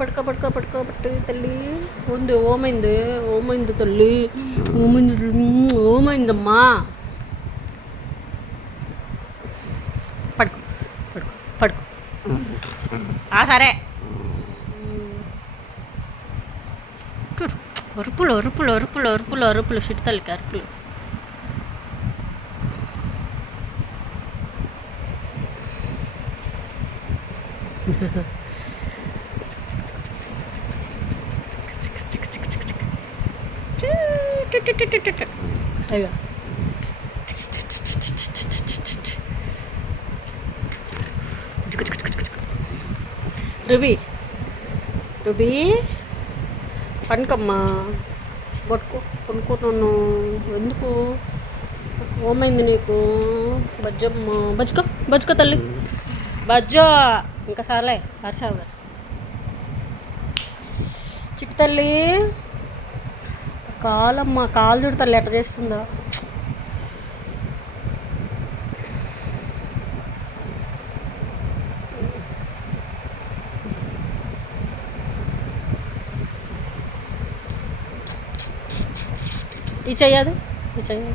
పడుకో పడుకో పడుకో పట్టు తల్లి. ఉంది ఓమైంది, ఓమైంది తల్లి, ఓమైంది, ఓమైందమ్మా. పడుకో పడుకో పడుకో. సరే. అరుపులు అరుపులు అరుపులు అరుపులు అరుపులు చిట్టు తల్లికి అరుపులు. అయ్యో రుబీ, రుబీ పండుకమ్మా. పడుకోతున్నాను. ఎందుకు ఓమైంది నీకు? బజ్జమ్మ బజ్జుకో బజ్జుకో తల్లి బజ్జో. ఇంకా సార్లే హర్షావు చిట్టు తల్లి. కాలమ్మా, కాలు చూడు తల్లి ఎట్ట చేస్తుందా. ఈ చెయ్యదు, ఈ చెయ్యదు.